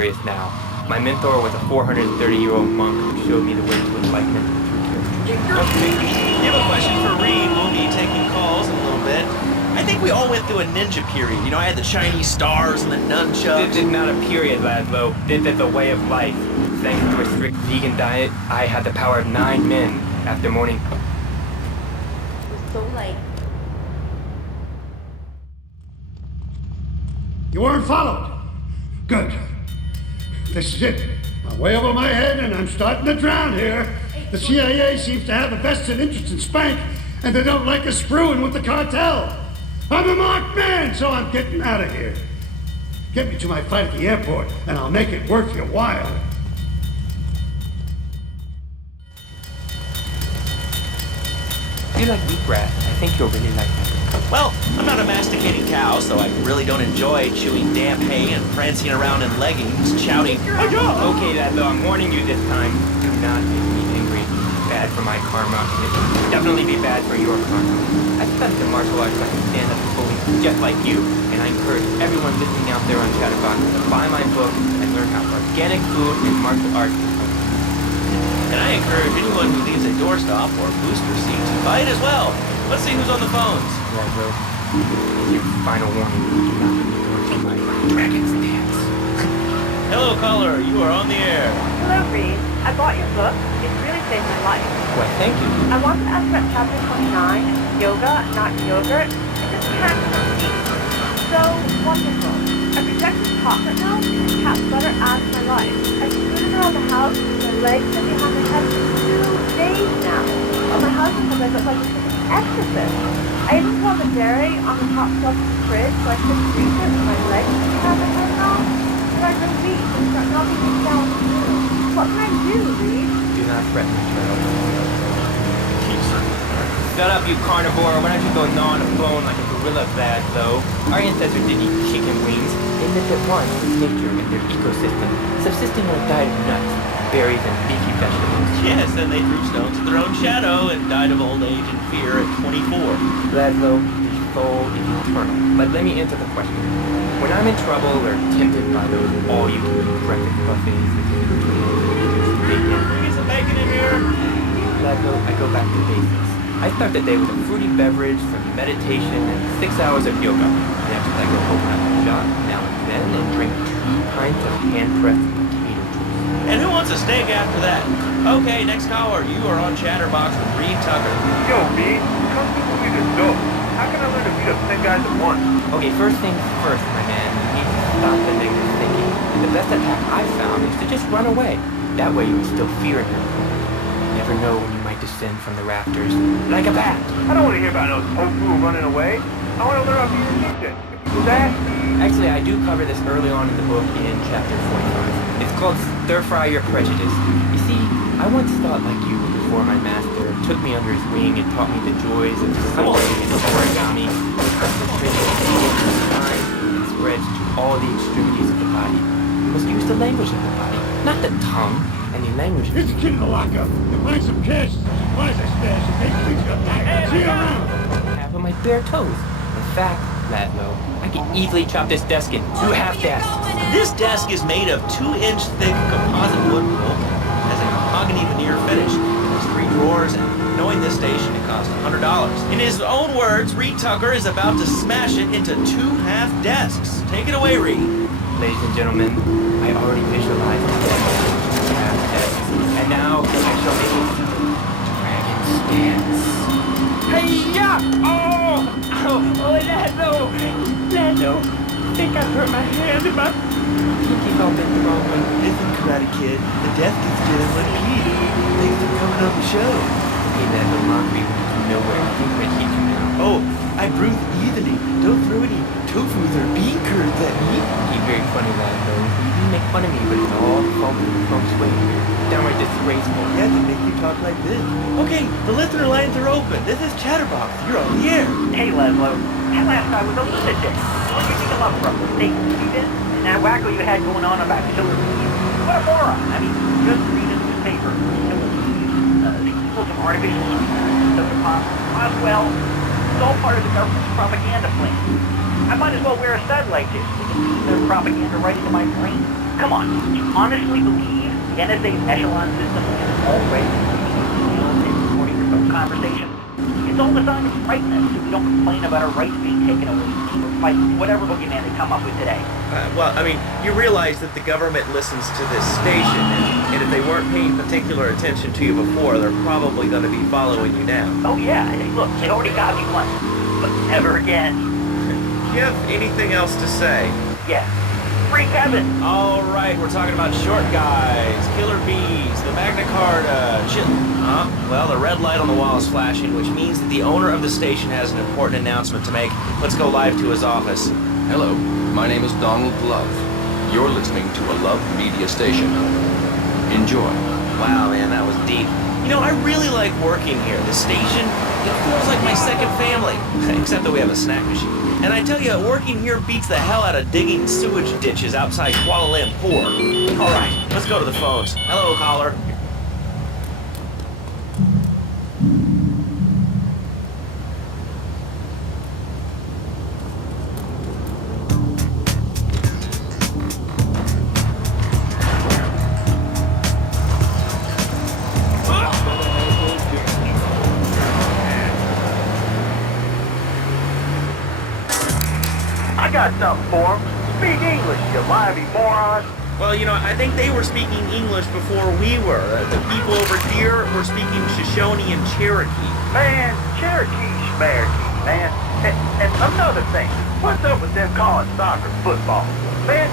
curious now. My mentor was a 430-year-old monk who showed me the way to enlightenment through character. Okay, you have a question for Reed. We'll be taking calls in a little bit. I think we all went through a ninja period. You know, I had the Chinese stars and the nunchucks. This is not a period, Laszlo. This is a way of life. Thanks to a strict vegan diet, I had the power of 9 men after morning. It was so late. You weren't followed. Good. This is it. I'm way over my head and I'm starting to drown here. The CIA seems to have a vested interest in Spank, and they don't like us screwing with the cartel. I'm a marked man, so I'm getting out of here. Get me to my fight at the airport, and I'll make it worth your while. If you like wheatgrass, I think you'll really like that. Well, I'm not a masticating cow, so I really don't enjoy chewing damp hay and prancing around in leggings, shouting, Okay, Laszlo, I'm warning you this time. Do not make me angry. Bad for my karma. It will definitely be bad for your karma. I studied the martial arts so I can stand up to bullies just like you, and I encourage everyone listening out there on Chatterbox to buy my book and learn how organic food and martial arts can help. and I encourage anyone who leaves a doorstop or booster seat to buy it as well. Let's see who's on the phones. Laszlo, your final warning. Do not resort to my dragon's dance. Hello, caller. You are on the air. Hello, Reed. I bought your book. It really saved my life. Well, thank you. I wanted to ask about chapter 29, yoga, not yogurt. It just can't compete. So wonderful. A rejected chocolate milk and cat butter adds my life. I scooted around the house with my legs and behind my head for 2 days now. Well, my husband says I look like an exorcist. I even put the dairy on the top shelf of the fridge so I couldn't reach it with my legs behind my head now. But I grow weak and start knocking me down too. What can I do, Reed? Do not threaten me, child. Shut up, you carnivore. Why don't you go gnaw on a bone like a gorilla, Laszlo? Our ancestors didn't eat chicken wings. They lived at one with nature and their ecosystem, subsisting on a diet of nuts, berries, and leafy vegetables. Yes, and they threw stones at their own shadow and died of old age and fear at 24. Laszlo, the soul is eternal. But let me answer the question. When I'm in trouble or tempted by those all-you-can-eat breakfast buffets with bacon, Bring me some bacon in here. Laszlo, I go back to basics. I start the day with a fruity beverage, some meditation, and 6 hours of yoga. Next, I go open up a shop now and then and drink 2 pints of hand-pressed potato juice. And who wants a steak after that? Okay, next caller. You are on Chatterbox with Reed Tucker. Yo, Reed, come people me this dope. How can I learn to beat up 10 guys at once? Okay, first things first, my man. You need to stop the negative thinking. And the best attack I've found is to just run away. That way you can still fear it. You never know when you might descend from the rafters. Like a bat. I don't want to hear about no tofu running away. I want to learn how to be a ninja. Do that? Actually, I do cover this early on in the book in chapter 45. It's called Stir Fry Your Prejudice. You see, I once thought like you before my master took me under his wing and taught me the joys of sewing and origami, concentrating time and spreads to all the extremities of the body. You must use the language of the body, not the tongue. And the language of Here's a kid in the lockup. You'll find some cash. Supplies I stash and make things up. See you around. half of my bare toes. In fact, Laszlo, I can easily chop this desk in 2 half desks. This desk is made of 2-inch thick composite wood rope, has a mahogany veneer finish, has 3 drawers, and knowing this station, it costs $100. In his own words, Reed Tucker is about to smash it into 2 half desks. Take it away, Reed. Ladies and gentlemen, I already visualized the desk. And now I shall make it Dragon's Dance. Hey-ya! Oh! Oh, Laszlo! Laszlo! I think I hurt my hand in my pinky felt it the wrong way. Listen, Karate Kid, the desk is still in one piece. Thanks for coming on the show. Okay, Laszlo, mockery will get you nowhere. I think I'm gonna teach you now. Oh, I breathe evenly. Don't throw any tofus or bean curds at me. You're very funny, Laszlo. You do make fun of me, but it's all from swing here. Downright disgraceful. You have to make you talk like this. Okay, the listener lines are open. This is Chatterbox. You're on the air. Hey, Laszlo. That last guy was a lunatic. Where did you pick him up from? The state student? And that wacko you had going on about killer bees? What a moron. I mean, just read a newspaper. Killer bees. People some artificial stuff. Oswell. It's all part of the government's propaganda plan. I might as well wear a satellite dish. They can feed their propaganda right into my brain. Come on, do you honestly believe the NSA's echelon system is already reading and recording your phone conversations? It's all designed to frighten us so we don't complain about our rights being taken away or fight whatever boogeyman they come up with today. Well, I mean, you realize that the government listens to this station, and if they weren't paying particular attention to you before, they're probably going to be following you now. Oh yeah, hey, look, they already got me once, but never again. Do you have anything else to say? Yeah. Free Kevin! All right, we're talking about short guys, killer bees, the Magna Carta, shit. Well, the red light on the wall is flashing, which means that the owner of the station has an important announcement to make. Let's go live to his office. Hello, my name is Donald Love. You're listening to a Love Media station. Enjoy. Wow, man, that was deep. You know, I really like working here. The station, it feels like my second family. Except that we have a snack machine. And I tell you, working here beats the hell out of digging sewage ditches outside Kuala Lumpur. All right, let's go to the phones. Hello, caller. I got something for him. Speak English, you lively moron. Well, you know, I think they were speaking English before we were. The people over here were speaking Shoshone and Cherokee. Man, Cherokee schmarokee, man. And another thing, what's up with them calling soccer football? Man,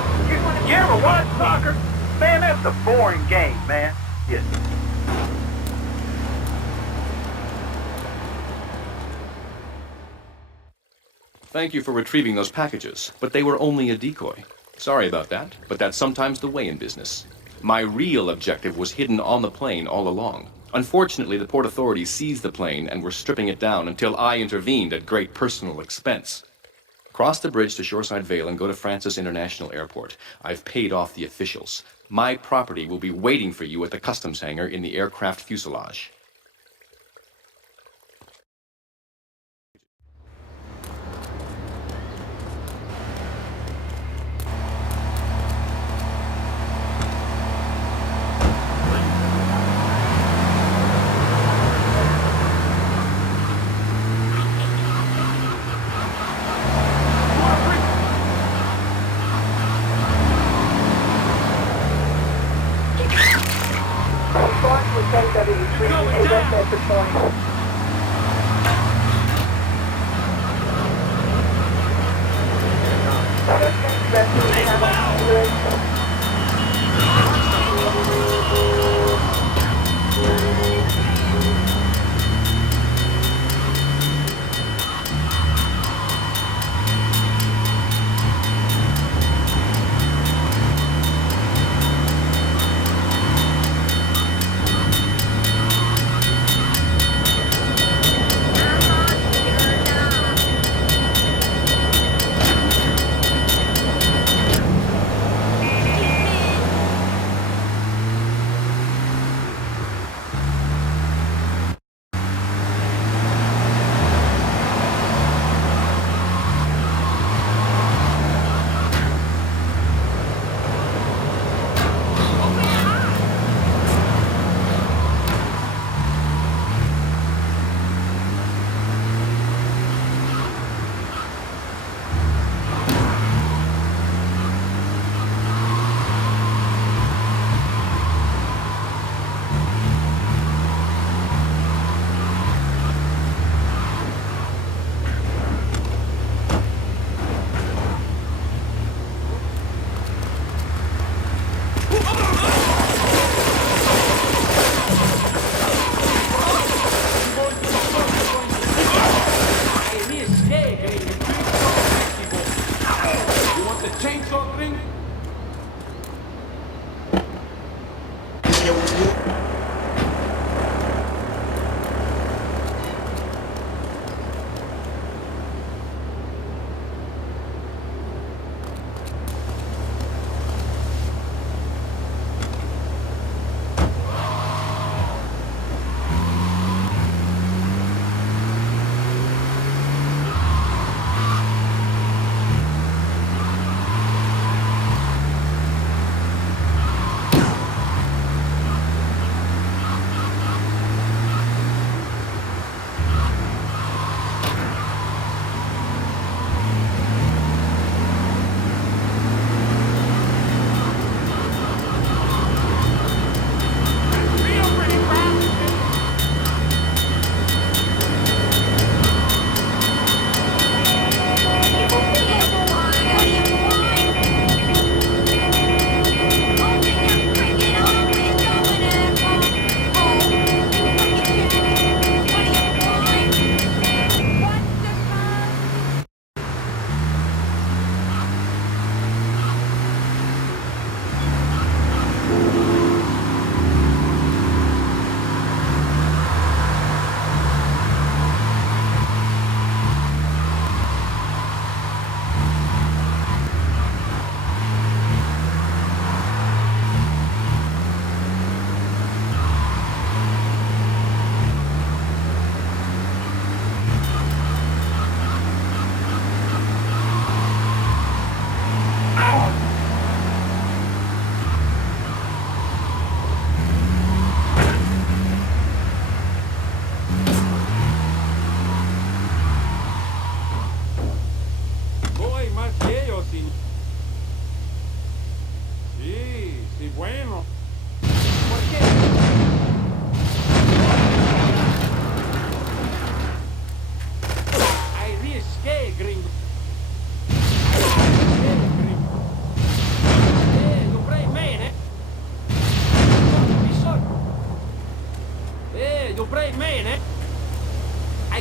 you ever watch soccer? Man, that's a boring game, man. Yeah. Thank you for retrieving those packages, but they were only a decoy. Sorry about that, but that's sometimes the way in business. My real objective was hidden on the plane all along. Unfortunately, the port authorities seized the plane and were stripping it down until I intervened at great personal expense. Cross the bridge to Shoreside Vale and go to Francis International Airport. I've paid off the officials. My property will be waiting for you at the customs hangar in the aircraft fuselage.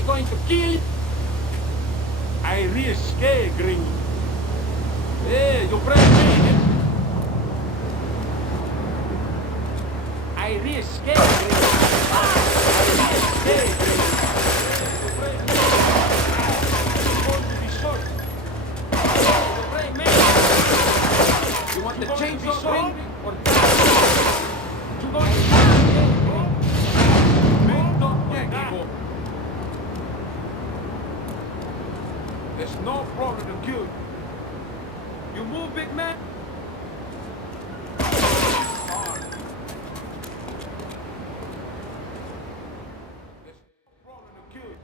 going to kill? I risque, gringo. Hey, you pray me. I risque, gringo. I risque, gringo. You pray me. I'm going to be short. You pray me. You want to change the swing or you going to there's no problem to kill. You move, big man. There's no problem to kill.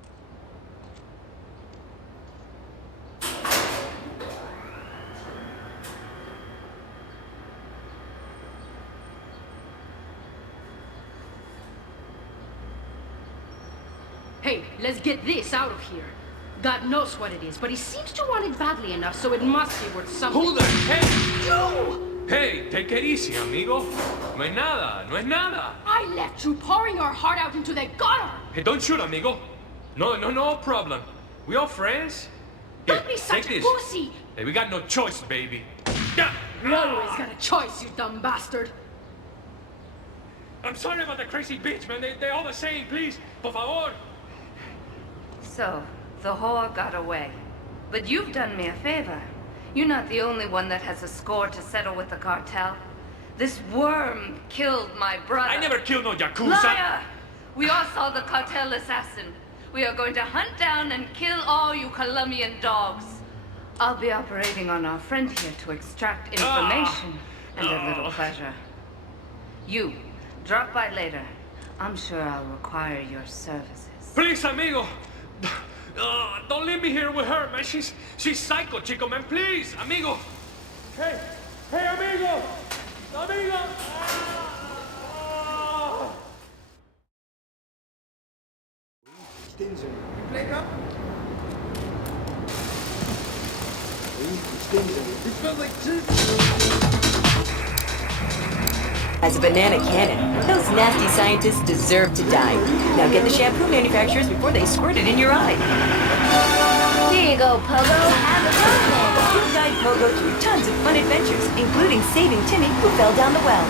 Hey, let's get this out of here. God knows what it is, but he seems to want it badly enough, so it must be worth something. Who the heck? You! Hey, take it easy, amigo. No es nada, no es nada. I left you pouring your heart out into the gutter! Hey, don't shoot, amigo. No problem. We all friends? Here, Don't be such take a this. pussy! Hey, we got no choice, baby. Yeah. You always got a choice, you dumb bastard. I'm sorry about the crazy bitch, man. They're all the same, please. Por favor. So, the whore got away. But you've done me a favor. You're not the only one that has a score to settle with the cartel. This worm killed my brother. I never killed no Yakuza. Liar! We all saw the cartel assassin. We are going to hunt down and kill all you Colombian dogs. I'll be operating on our friend here to extract information and a little pleasure. You, drop by later. I'm sure I'll require your services. Please, amigo. Don't leave me here with her, man. She's psycho, chico, man. Please, amigo. Hey, amigo. Amigo. As a banana cannon, those nasty scientists deserve to die. Now get the shampoo manufacturers before they squirt it in your eye. Here you go, Pogo. Have a go then. We'll guide Pogo through tons of fun adventures, including saving Timmy, who fell down the well.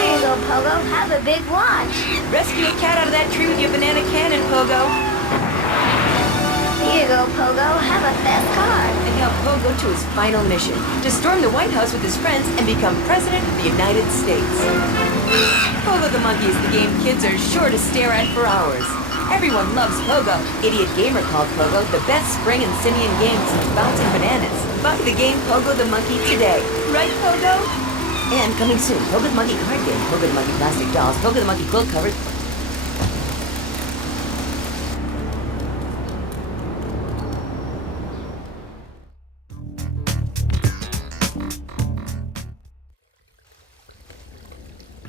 Here you go, Pogo. Have a big watch. Rescue a cat out of that tree with your banana cannon, Pogo. Here you go, Pogo. Have a fast car. And help Pogo to his final mission, to storm the White House with his friends and become President of the United States. Pogo the Monkey is the game kids are sure to stare at for hours. Everyone loves Pogo. Idiot Gamer called Pogo the best spring and simian game since bouncing bananas. Buy the game Pogo the Monkey today. Right, Pogo? And coming soon, Pogo the Monkey card game, Pogo the Monkey plastic dolls, Pogo the Monkey quilt covers.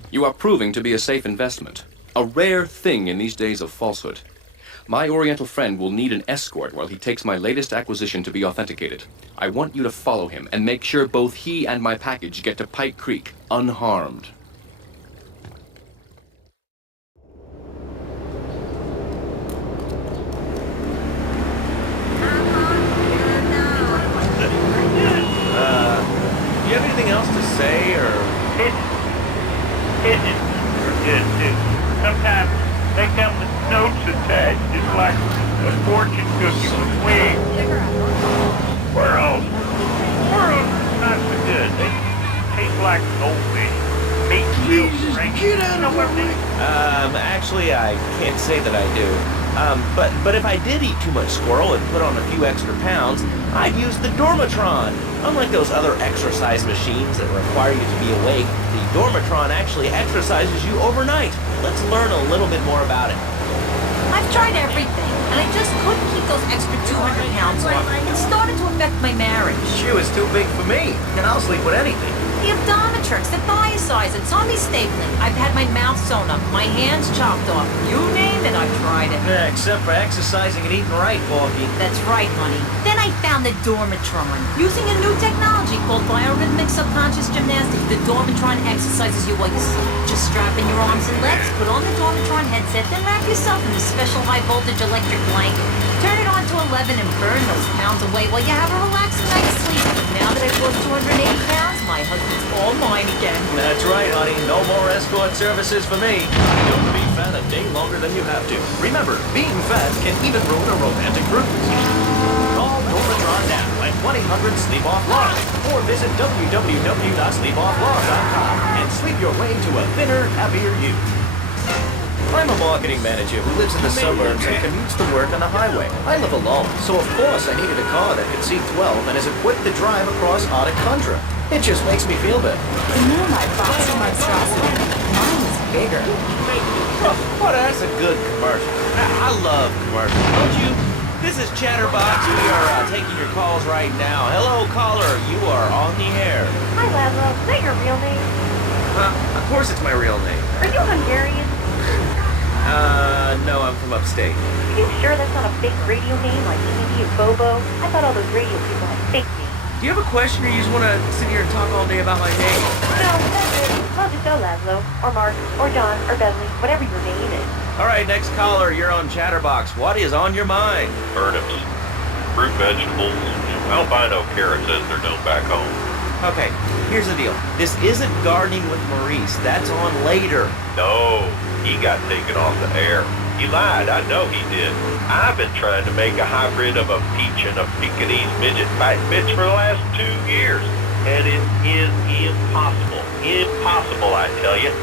You are proving to be a safe investment. A rare thing in these days of falsehood. My Oriental friend will need an escort while he takes my latest acquisition to be authenticated. I want you to follow him and make sure both he and my package get to Pike Creek unharmed. Do you have anything else to say, or...? Pigeons are good too. Sometimes they come with notes attached, just like a fortune cookie with wings. Squirrels are not so good. They taste like goldfish. Meat real strange. Get out of my way! Actually, I can't say that I do. But if I did eat too much squirrel and put on a few extra pounds, I'd use the Dormatron. Unlike those other exercise machines that require you to be awake, the Dormatron actually exercises you overnight. Let's learn a little bit more about it. I've tried everything, and I just couldn't keep those extra 200 pounds off. It started to affect my marriage. She was too big for me, and I'll sleep with anything. The Abdometrix, the Biosize, the tummy stapling. I've had my mouth sewn up, my hands chopped off. You name it, I've tried it. Yeah, except for exercising and eating right, Porky. That's right, honey. Then I I found the Dormitron. Using a new technology called biorhythmic subconscious gymnastics, the Dormitron exercises you while you sleep. Just strap in your arms and legs, put on the Dormitron headset, then wrap yourself in the special high-voltage electric blanket. Turn it on to 11 and burn those pounds away while you have a relaxing night's sleep. Now that I've lost 280 pounds, my husband's all mine again. That's right, honey. No more escort services for me. Don't be fat a day longer than you have to. Remember, being fat can even ruin a romantic cruise. Call Dormitron now at 1-800-SLEEP-OFF-LONG or visit www.sleepofflong.com and sleep your way to a thinner, happier you. I'm a marketing manager who lives in the suburbs and commutes to work on the highway. I live alone, so of course I needed a car that could seat 12 and is equipped to drive across Arctic tundra. It just makes me feel better. You know my boxy monstrosity. Mine is bigger. Oh, that's a good commercial. I love commercials. Don't you? This is Chatterbox. We are taking your calls right now. Hello, caller. You are on the air. Hi, Laszlo. Is that your real name? Of course it's my real name. Are you Hungarian? No, I'm from upstate. Are you sure that's not a fake radio name like Edie and Bobo? I thought all those radio people had fake names. Do you have a question or you just want to sit here and talk all day about my name? No, that's it. I'll just go Laszlo, or Mark, or John, or Bentley, whatever your name is. All right, next caller. You're on Chatterbox. What is on your mind? Turnips, fruit vegetables, albino carrots as they're known back home. Okay, here's the deal. This isn't Gardening with Maurice. That's on later. No, he got taken off the air. He lied, I know he did. I've been trying to make a hybrid of a peach and a Pekingese midget fight bitch for the last 2 years. And it is impossible. Impossible, I tell you.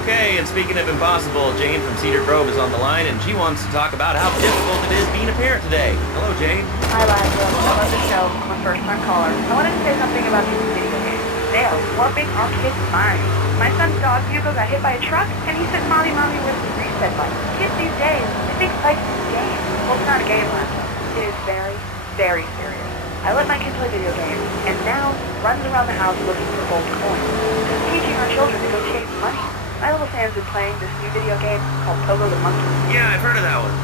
Okay, and speaking of impossible, Jane from Cedar Grove is on the line, and she wants to talk about how difficult it is being a parent today. Hello, Jane. Hi, Laszlo. I love the show. I'm a first-time caller. I wanted to say something about these video games. They are warping our kids' minds. My son's dog, Hugo, got hit by a truck, and he said, Mommy, where's the reset button? Kids these days, they think life's a game. Well, it's not a game, Laszlo. It is very, very serious. I let my kid play video games, and now runs around the house looking for gold coins. Just teaching our children to go chase money. My little Sam's been playing this new video game called Pogo the Monkey. Yeah, I've heard of that one.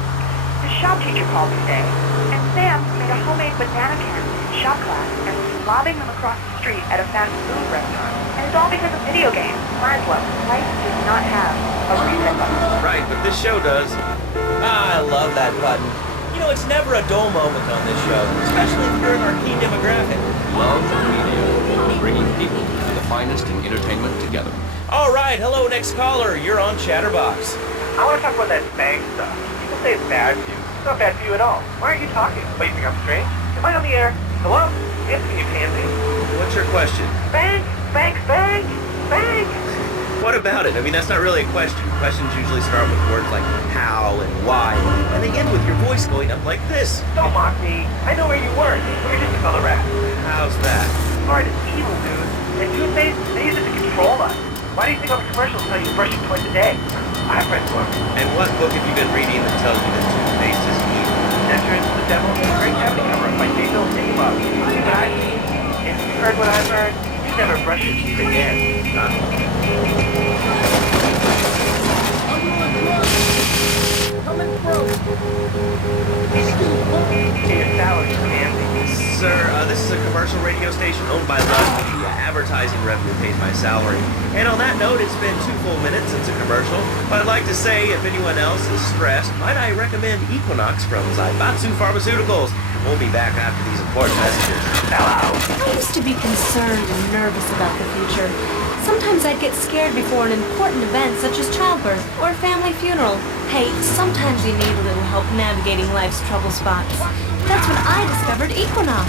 The shop teacher called today, and Sam made a homemade banana can in shop class and was lobbing them across the street at a fast food restaurant. And it's all because of video games. Laszlo, life does not have a reset button. Right, but this show does. I love that button. You know, it's never a dull moment on this show, especially if you're in our key demographic. Love media, bringing people to the finest in entertainment together. All right, hello, next caller. You're on Chatterbox. I want to talk about that Spang stuff. People say it's bad for you. It's not bad for you at all. Why aren't you talking? What, you think I'm strange? Am I on the air? Hello? Answer, you pansy. What's your question? Spang! Spang! Spang! Spang! What about it? I mean, that's not really a question. Questions usually start with words like how and why, and they end with your voice going up like this. Don't mock me. I know where you work. You're just another rat. How's that? Art is evil, dude. And toothpaste, they use it to control us. Why do you think all the commercials tell you to brush your twice a day? I have read books. And what book have you been reading that tells you that toothpaste is evil? Entrance to the Devil is a great cover by Daniel Sigmund. You guys, if you heard what I've heard, you never brush your teeth again. Coming through. Pay your salary, man. Sir, this is a commercial radio station owned by Love Media. Advertising revenue pays my salary. And on that note, it's been 2 full minutes since a commercial. But I'd like to say, if anyone else is stressed, might I recommend Equinox from Zaibatsu Pharmaceuticals. We'll be back after these important messages. Hello. I used to be concerned and nervous about the future. Sometimes I'd get scared before an important event such as childbirth or a family funeral. Hey, sometimes you need a little help navigating life's trouble spots. That's when I discovered Equinox.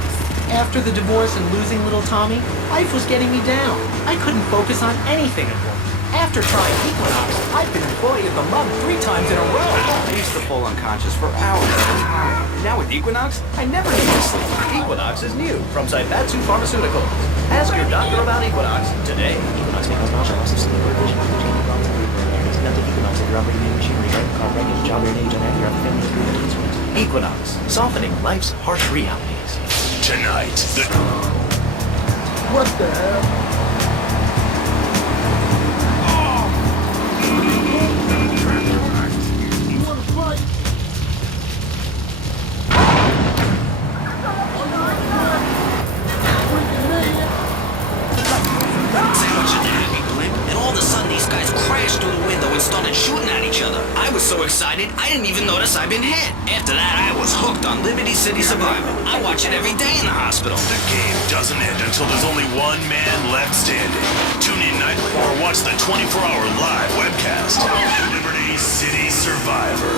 After the divorce and losing little Tommy, life was getting me down. I couldn't focus on anything at once. After trying Equinox, I've been employee of the month 3 times in a row. I used to fall unconscious for hours at a time. Now with Equinox, I never need to sleep. Equinox is new from Zaibatsu Pharmaceuticals. Ask your doctor about Equinox today. Equinox may cause nausea, loss of sleep, vision, there's nothing Equinox if you're operating in machinery, right? Car, regular job, your age, and you're at the family history. Equinox, softening life's harsh realities. Tonight, What the hell? You wanna fight? even notice I've been hit. After that, I was hooked on Liberty City Survival. I watch it every day in the hospital. The game doesn't end until there's only one man left standing. Tune in nightly or watch the 24-hour live webcast. Liberty City Survivor.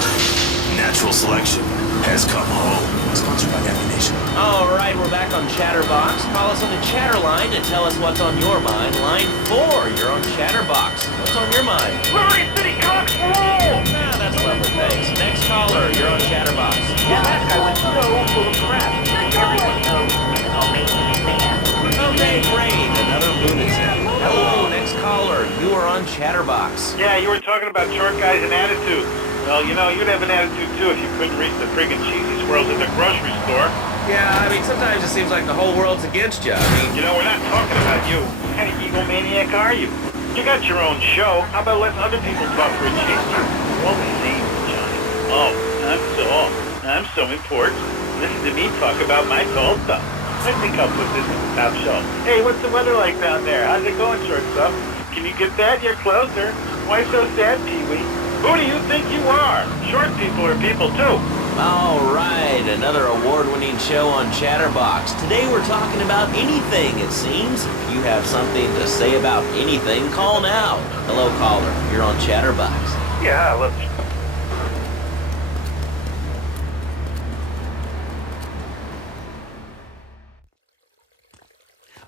Natural selection has come home. Sponsored by Nation. All right, we're back on Chatterbox. Call us on the chatter line and tell us what's on your mind. Line 4, you're on Chatterbox. What's on your mind? Liberty City Cops rule! Ah, that's lovely, thanks. Next caller, you're on Chatterbox. Yeah, that guy was so full of crap. Everyone knows he's an amazing man. Okay, great. Another lunatic. Hello, next caller. You are on Chatterbox. Yeah, you were talking about short guys and attitudes. Well, you know, you'd have an attitude too if you couldn't reach the friggin' cheesy swirls at the grocery store. Yeah, I mean, sometimes it seams like the whole world's against you. I mean, You know, we're not talking about you. What kind of egomaniac are you? You got your own show. How about letting other people talk for a change? You're always saying, Johnny. Oh, I'm so important. Listen to me talk about my tall stuff. I think I'll put this in the top shelf. Hey, what's the weather like down there? How's it going, shortstop? Can you get that? You're closer. Why so sad, Pee-wee? Who do you think you are? Short people are people, too. all right, another award-winning show on Chatterbox. Today we're talking about anything, it seems. If you have something to say about anything, call now. Hello, caller. You're on Chatterbox. Yeah, let's...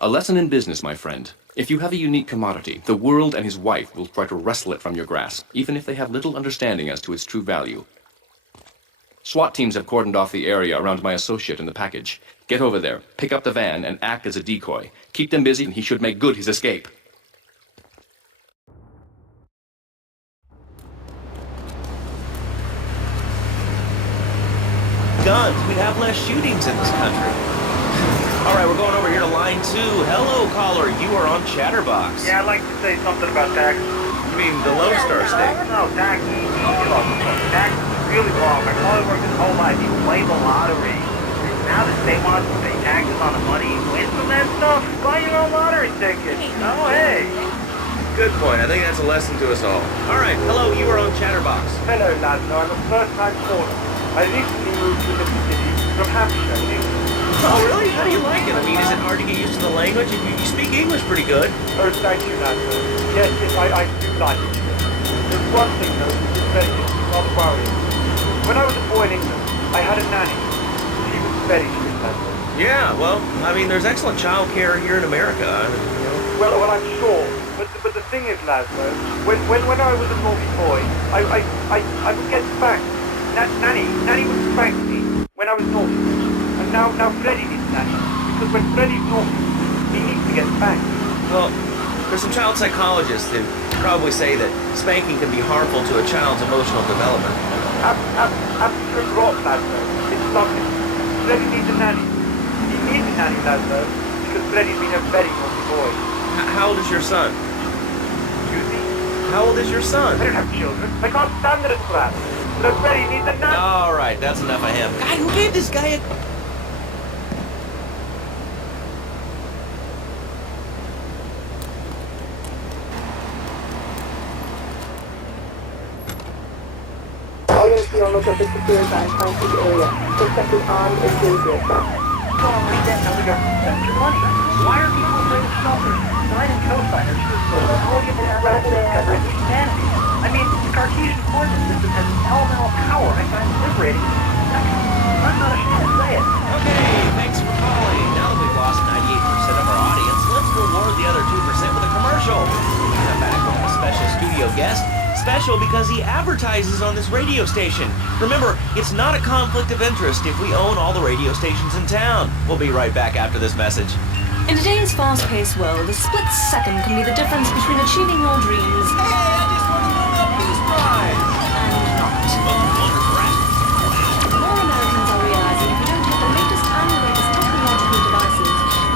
A lesson in business, my friend. If you have a unique commodity, the world and his wife will try to wrestle it from your grasp, even if they have little understanding as to its true value. SWAT teams have cordoned off the area around my associate in the package. Get over there, pick up the van, and act as a decoy. Keep them busy, and he should make good his escape. Guns, we'd have less shootings in this country. All right, we're going over here to line 2. Hello, caller. You are on Chatterbox. Yeah, I'd like to say something about taxes. You mean the Lone Star State? No, taxes. Taxes is really wrong. My father worked his whole life. He played the lottery. Now the state wants to pay taxes on the money he wins from that stuff. Buy your own lottery ticket. Oh, hey. Good point. I think that's a lesson to us all. All right, hello. You are on Chatterbox. Hello, lads. I'm a first-time caller. I recently moved to Mississippi from Hampshire, England. Oh, really? How do you like it? I mean, is it hard to get used to the language? You speak English pretty good. Oh, thank you, Nat. Yes, I do like it. There's one thing, though, which is very rather worrying. When I was a boy in England, I had a nanny. She was very sweet, Nat. Yeah, well, I mean, there's excellent child care here in America. You know. Well, I'm sure. But the thing is, Laszlo, when I was a naughty boy, I would get spanked. Nanny would spank me when I was naughty. And now Freddy needs Nanny. Because when Freddy's naughty, he needs to get spanked. Well, there's some child psychologists who probably say that spanking can be harmful to a child's emotional development. Absolute rot, Laszlo. It's lovely. Freddy needs a nanny. He needs a nanny, Laszlo, because Freddy's been a very naughty boy. How old is your son? Excuse me? How old is your son? I don't have children. I can't stand it at that. So Freddy needs a nanny. All right, that's enough of him. God, who gave this guy a... On look at the Shoreside Vale area. Suspected armed and dangerous. Well, read that now we got spend your money. Why are people afraid of shelters? Sign and co-signers should all give their rights to discover humanity. I mean, the Cartesian coordinate system has elemental power. I find it liberating. I'm not ashamed to say it. Okay, thanks for calling. Now that we've lost 98% of our audience, let's reward the other 2% with a commercial. We come back with a special studio guest. Special because he advertises on this radio station. Remember, it's not a conflict of interest if we own all the radio stations in town. We'll be right back after this message. In today's fast-paced world, a split second can be the difference between achieving your dreams Hey, I just won a Nobel Peace Prize! and not. More Americans are realizing if you don't have the latest and greatest technological devices,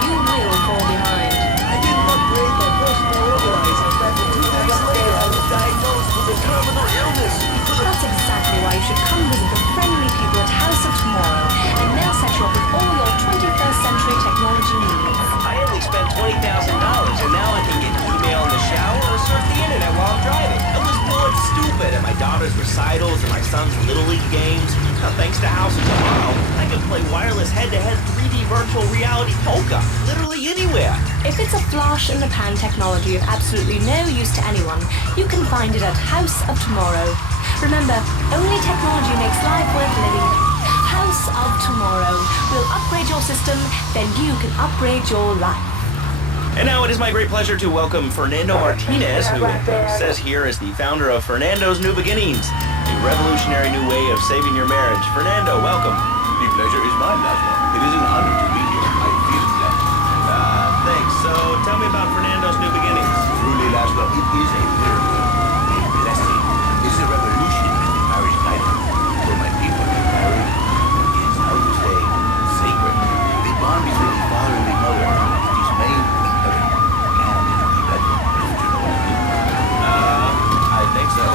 you will fall behind. I didn't upgrade my personal organizer back in 2 days later. I was diagnosed with a terminal illness. That's exactly why you should come visit the friendly people at House of Tomorrow, and they'll set you up with all your 21st century technology needs. I only spent $20,000, and now I can get email in the shower or surf the internet while I'm driving. I was born stupid, and my daughter's recitals and my son's Little League games. Now, thanks to House of Tomorrow, I can play wireless head-to-head 3D virtual reality polka literally anywhere. If it's a flash-in-the-pan technology of absolutely no use to anyone, you can find it at House of Tomorrow. Remember, only technology makes life worth living. House of Tomorrow. We'll upgrade your system, then you can upgrade your life. And now it is my great pleasure to welcome Fernando Martinez, who says here is the founder of Fernando's New Beginnings, a revolutionary new way of saving your marriage. Fernando, welcome. The pleasure is mine, Laszlo. It is an honor to be here. I feel blessed. Thanks. So tell me about Fernando's New Beginnings. Truly, Laszlo, it is a miracle, a blessing. It's a revolution in the marriage life. For my people, marriage is, how to say, sacred. The bond between the father and the mother is made in heaven. And the bedroom. I think so.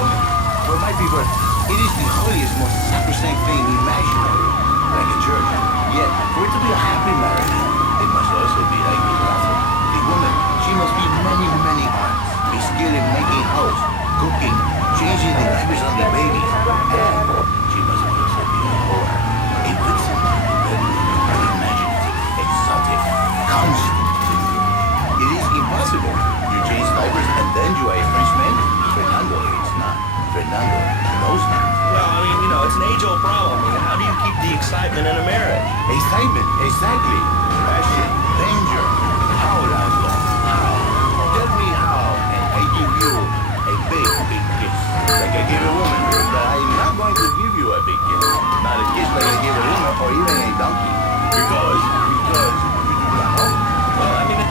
For my people, it is the holiest, most sacrosanct thing imaginable, like a church. Yet, for it to be a happy marriage, it must also be like a Laszlo. The woman, she must be many, many arts, be skilled in making house, cooking, changing the diapers on the baby, and she must also be a whore, a vixen, imaginative, exotic, constant. It is impossible. You change diapers and then you are a French man? Fernando, it's not. Fernando knows not. Well, I mean, it's an age-old problem. I mean, how do you keep the excitement in a marriage? Excitement, exactly. Passion, danger. How, Laszlo? How? Tell me how, and I give you a big, big kiss. Like I give a woman, but I'm not going to give you a big kiss. Not a kiss like I give a woman or even a donkey. Because you do not know. Well, I mean,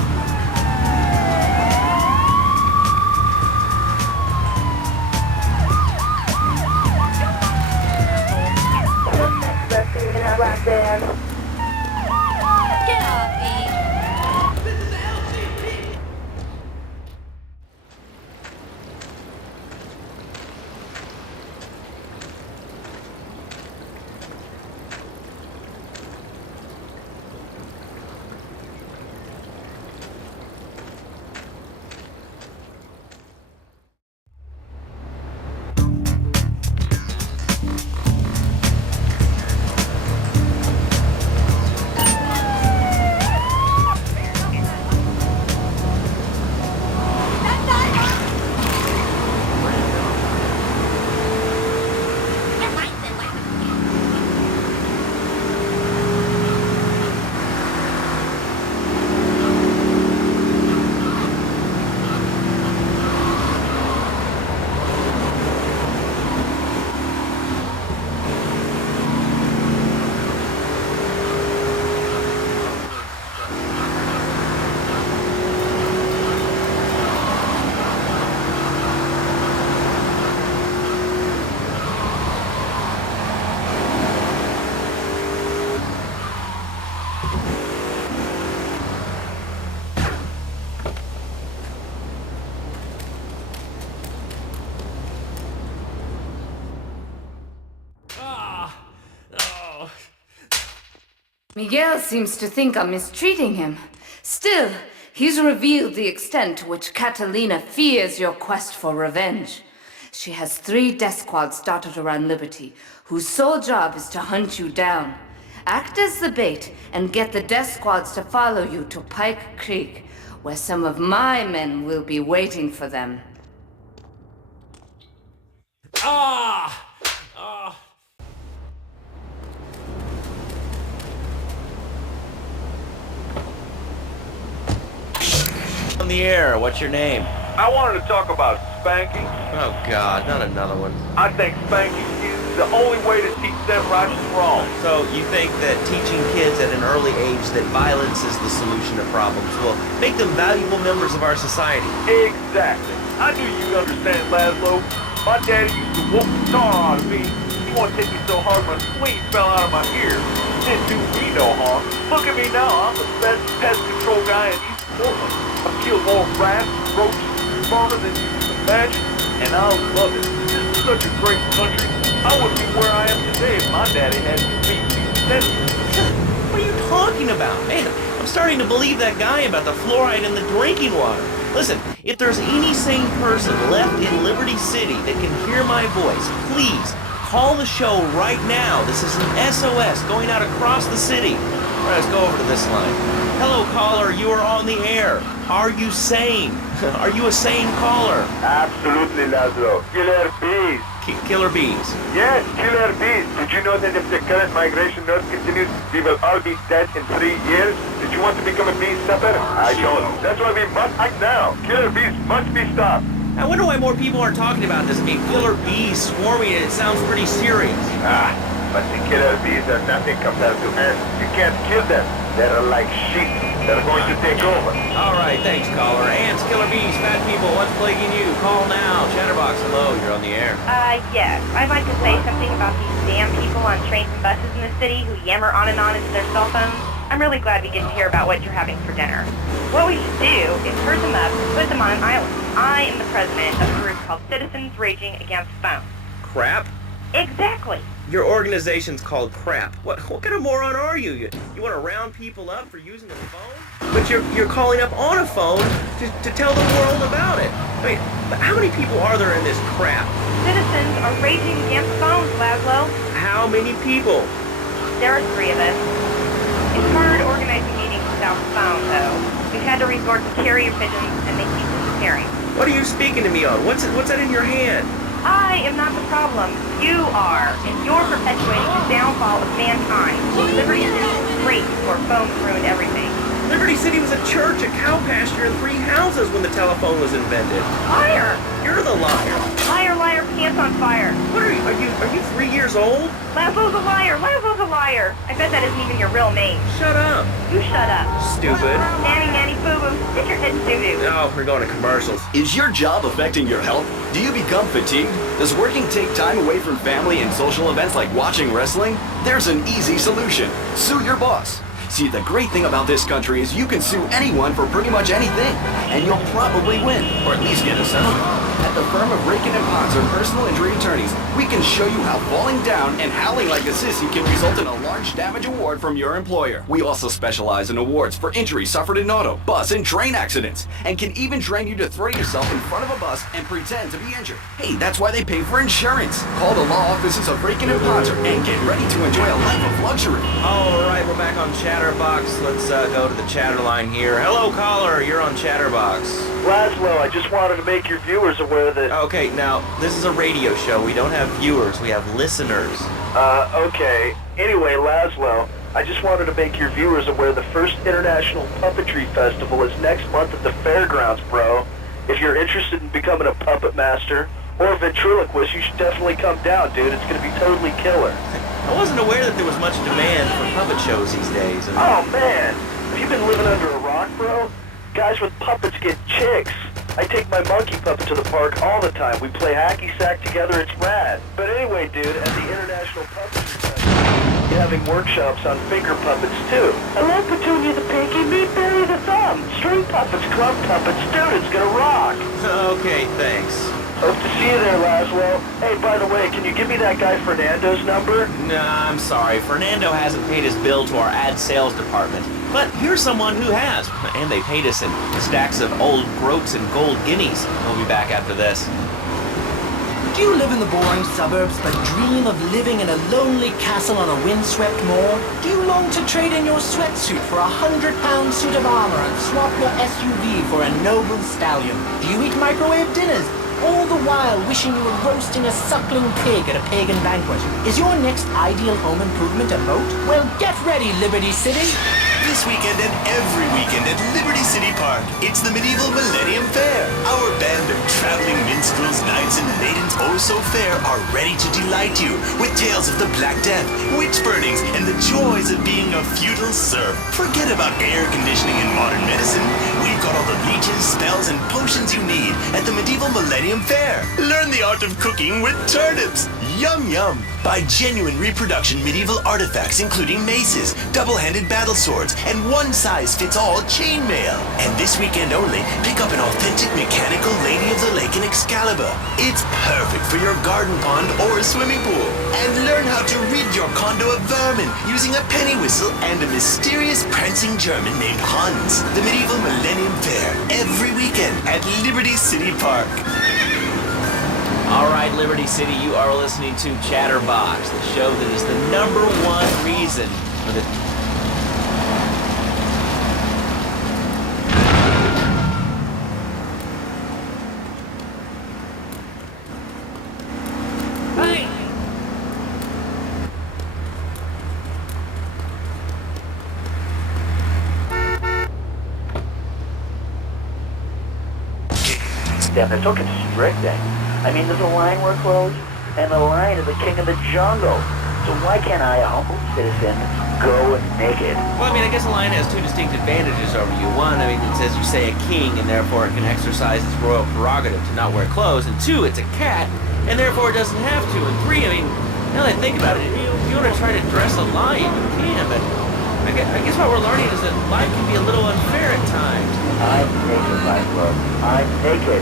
Get off me. Miguel seems to think I'm mistreating him. Still, he's revealed the extent to which Catalina fears your quest for revenge. She has 3 death squads dotted around Liberty, whose sole job is to hunt you down. Act as the bait and get the death squads to follow you to Pike Creek, where some of my men will be waiting for them. On the air, what's your name? I wanted to talk about spanking. Oh God, not another one. I think spanking is the only way to teach them right from wrong. So you think that teaching kids at an early age that violence is the solution to problems will make them valuable members of our society? Exactly. I knew you'd understand, Laszlo. My daddy used to whoop the tar out of me. He wanted to take me so hard my spleen fell out of my ear. Didn't do me no harm. Look at me now. I'm the best pest control guy in East Portland. I've killed more rats, roaches, farmer than you can imagine, and I love it. This is such a great country. I wouldn't be where I am today if my daddy hadn't beat me senseless. What are you talking about? Man, I'm starting to believe that guy about the fluoride in the drinking water. Listen, if there's any sane person left in Liberty City that can hear my voice, please call the show right now. This is an SOS going out across the city. All right, let's go over to this line. Hello, caller. You are on the air. Are you sane? Are you a sane caller? Absolutely, Laszlo. Killer bees. Killer bees. Yes, killer bees. Did you know that if the current migration north continues, we will all be dead in 3 years? Did you want to become a bee stopper? I don't. That's why we must act now. Killer bees must be stopped. I wonder why more people aren't talking about this. I mean, killer bees swarming, and it sounds pretty serious. But the killer bees are nothing compared to ants. You can't kill them. They're like sheep. They're going to take over. All right, thanks, caller. Ants, killer bees, fat people, what's plaguing you? Call now. Chatterbox, hello, you're on the air. Yes. I'd like to say something about these damn people on trains and buses in the city who yammer on and on into their cell phones. I'm really glad we get to hear about what you're having for dinner. What we should do is herd them up and put them on an island. I am the president of a group called Citizens Raging Against Phones. Crap? Exactly. Your organization's called Crap. What kind of moron are you? You want to round people up for using a phone? But you're calling up on a phone to tell the world about it. I mean, but how many people are there in this crap? Citizens are raging against phones, Laszlo. How many people? There are 3 of us. It's hard organizing meetings without the phone, though. We've had to resort to carrier pigeons, and they keep disappearing. What are you speaking to me on? What's that in your hand? I am not the problem. You are, and you're perpetuating the downfall of mankind. Liberty City was great before phones ruined everything. Liberty City was a church, a cow pasture, and 3 houses when the telephone was invented. Liar! You're the liar. Liar, liar, pants on fire. What are you 3 years old? Laszlo's a liar. Laszlo's a liar. I bet that isn't even your real name. Shut up. You shut up. Stupid. Nanny, nanny, boo-boo. Stick your head in doo-doo. Oh, we're going to commercials. Is your job affecting your health? Do you become fatigued? Does working take time away from family and social events like watching wrestling? There's an easy solution. Sue your boss. See, the great thing about this country is you can sue anyone for pretty much anything, and you'll probably win, or at least get a settlement. At the firm of Rakin & Ponzer Personal Injury Attorneys, we can show you how falling down and howling like a sissy can result in a large damage award from your employer. We also specialize in awards for injuries suffered in auto, bus, and train accidents, and can even train you to throw yourself in front of a bus and pretend to be injured. Hey, that's why they pay for insurance. Call the law offices of Rakin & Ponzer and get ready to enjoy a life of luxury. All right, we're back on Chatterbox. Let's go to the chatter line here. Hello, caller. You're on Chatterbox. Laszlo, I just wanted to make your viewers aware that... Okay, now, this is a radio show. We don't have viewers. We have listeners. Okay. Anyway, Laszlo, I just wanted to make your viewers aware the first International Puppetry Festival is next month at the fairgrounds, bro. If you're interested in becoming a puppet master or a ventriloquist, you should definitely come down, dude. It's going to be totally killer. I wasn't aware that there was much demand for puppet shows these days. Oh, man. Have you been living under a rock, bro? Guys with puppets get chicks. I take my monkey puppet to the park all the time. We play hacky sack together. It's rad. But anyway, dude, at the International Puppetry Festival, you're having workshops on finger puppets, too. Hello, Petunia the Pinky. Meet Barry the Thumb. String puppets, club puppets. Dude, it's gonna rock. Okay, thanks. Hope to see you there, Laszlo. Hey, by the way, can you give me that guy Fernando's number? Nah, I'm sorry. Fernando hasn't paid his bill to our ad sales department. But here's someone who has. And they paid us in stacks of old groats and gold guineas. We'll be back after this. Do you live in the boring suburbs but dream of living in a lonely castle on a windswept moor? Do you long to trade in your sweatsuit for a £100 suit of armor and swap your SUV for a noble stallion? Do you eat microwave dinners, all the while wishing you were roasting a suckling pig at a pagan banquet? Is your next ideal home improvement a moat? Well, get ready, Liberty City! This weekend and every weekend at Liberty City Park, it's the Medieval Millennium Fair. Our band of traveling minstrels, knights, and maidens oh so fair are ready to delight you with tales of the Black Death, witch burnings, and the joys of being a feudal serf. Forget about air conditioning and modern medicine. We've got all the leeches, spells, and potions you need at the Medieval Millennium Fair. Learn the art of cooking with turnips. Yum yum. Buy genuine reproduction medieval artifacts including maces, double-handed battle swords, and one-size-fits-all chainmail. And this weekend only, pick up an authentic mechanical Lady of the Lake in Excalibur. It's perfect for your garden pond or a swimming pool. And learn how to rid your condo of vermin using a penny whistle and a mysterious prancing German named Hans. The medieval Millennium Fair, every weekend at Liberty City Park. All right, Liberty City, you are listening to Chatterbox, the show that is the #1 reason for the... Hey! Damn, they're so constricting. I mean, there's a line we're closed, and the lion is the king of the jungle. So why can't I, a humble citizen, go naked? Well, I mean, I guess a lion has two distinct advantages over you. One, I mean, it's, as you say, a king, and therefore it can exercise its royal prerogative to not wear clothes. And two, it's a cat, and therefore it doesn't have to. And three, I mean, now that I think about it, if you want to try to dress a lion, you can, but I guess what we're learning is that life can be a little unfair at times. I'm naked, Laszlo. I'm naked.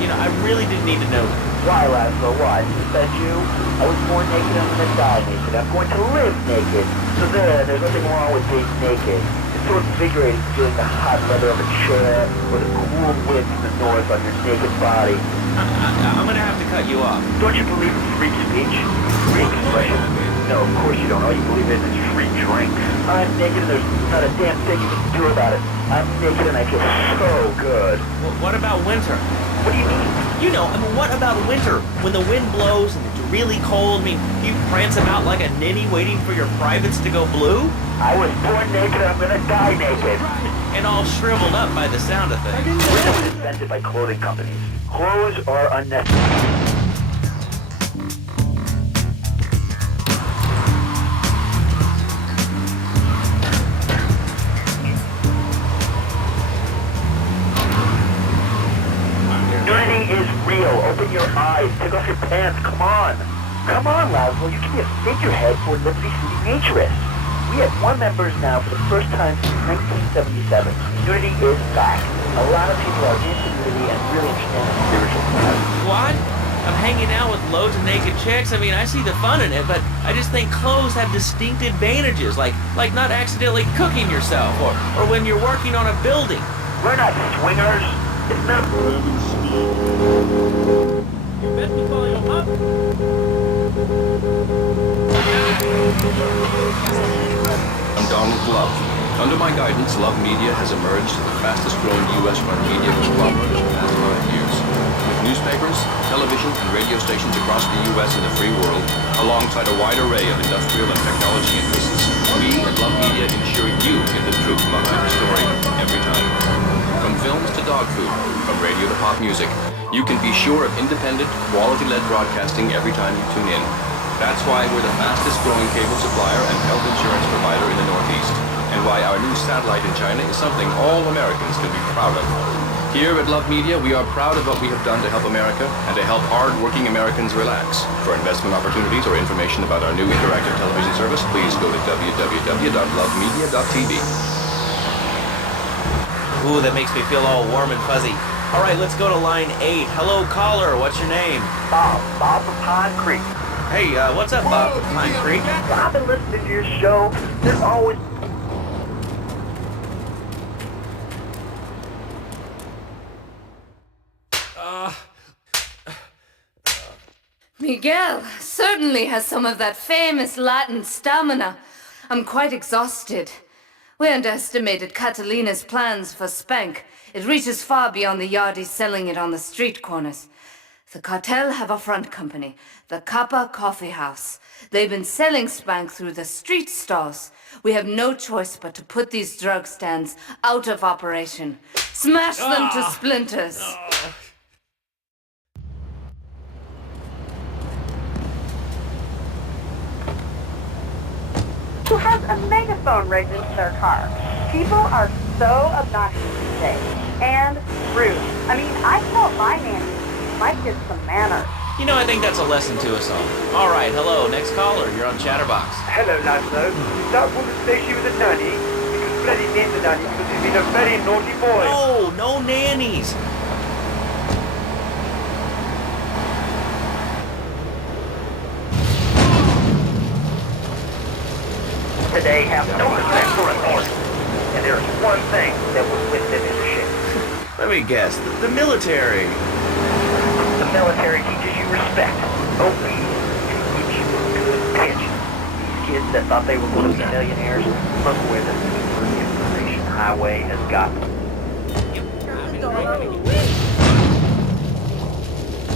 You know, I really didn't need to know that. Why, Laszlo? Why? Is that you? I was born naked, I'm going to die naked. I'm going to live naked. So there's nothing wrong with being naked. It's so invigorating feeling the hot leather of a chair or the cool wind from the north on your naked body. I'm going to have to cut you off. Don't you believe in free speech? Free expression? No, of course you don't. All you believe in is free drink. I'm naked and there's not a damn thing you can do about it. I'm naked and I feel so good. Well, what about winter? What do you mean? You know, I mean, what about winter? When the wind blows and it's really cold, I mean, you prance about like a ninny waiting for your privates to go blue? I was born naked and I'm gonna die naked. And all shriveled up by the sound of things. Freedom was invented by clothing companies. Clothes are unnecessary. Is real. Open your eyes. Take off your pants. Come on. Come on, Laszlo. You can be a figurehead for Liberty City Naturists. We have more members now for the first time since 1977. Nudity is back. A lot of people are into nudity and really understand the spiritual side. What? I'm hanging out with loads of naked chicks. I mean, I see the fun in it, but I just think clothes have distinct advantages, like not accidentally cooking yourself, or when you're working on a building. We're not swingers. It's not... You bet me call your mother. I'm Donald Love. Under my guidance, Love Media has emerged as the fastest-growing U.S.-run media conglomerate in the past 5 years. With newspapers, television, and radio stations across the U.S. and the free world, alongside a wide array of industrial and technology interests, we at Love Media ensure you get the truth behind the story every time. From films to dog food, from radio to pop music, you can be sure of independent, quality-led broadcasting every time you tune in. That's why we're the fastest-growing cable supplier and health insurance provider in the Northeast, and why our new satellite in China is something all Americans can be proud of. Here at Love Media, we are proud of what we have done to help America and to help hard-working Americans relax. For investment opportunities or information about our new interactive television service, please go to www.lovemedia.tv. Ooh, that makes me feel all warm and fuzzy. All right, let's go to line 8. Hello, caller. What's your name? Bob from Pine Creek. Hey, what's up, Bob from Pine Creek? I've been listening to your show. There's always... Miguel certainly has some of that famous Latin stamina. I'm quite exhausted. We underestimated Catalina's plans for Spank. It reaches far beyond the yardies selling it on the street corners. The cartel have a front company, the Kappa Coffee House. They've been selling Spank through the street stalls. We have no choice but to put these drug stands out of operation. Smash them to splinters. Who has a megaphone rigged into their car. People are so obnoxious today. And rude. I mean, I taught my nanny my kids some manners. You know, I think that's a lesson to us all. All right, hello, next caller. You're on Chatterbox. Hello, Laszlo. That woman says she was a nanny because Freddy named on you because he's been a very naughty boy. No, no nannies. Today have no respect for authority. And there's one thing that will whip them into shape. Let me guess. The military. The military teaches you respect, obedience, and gives you a good pension. These kids that thought they were going to be millionaires, look where the information highway has got them.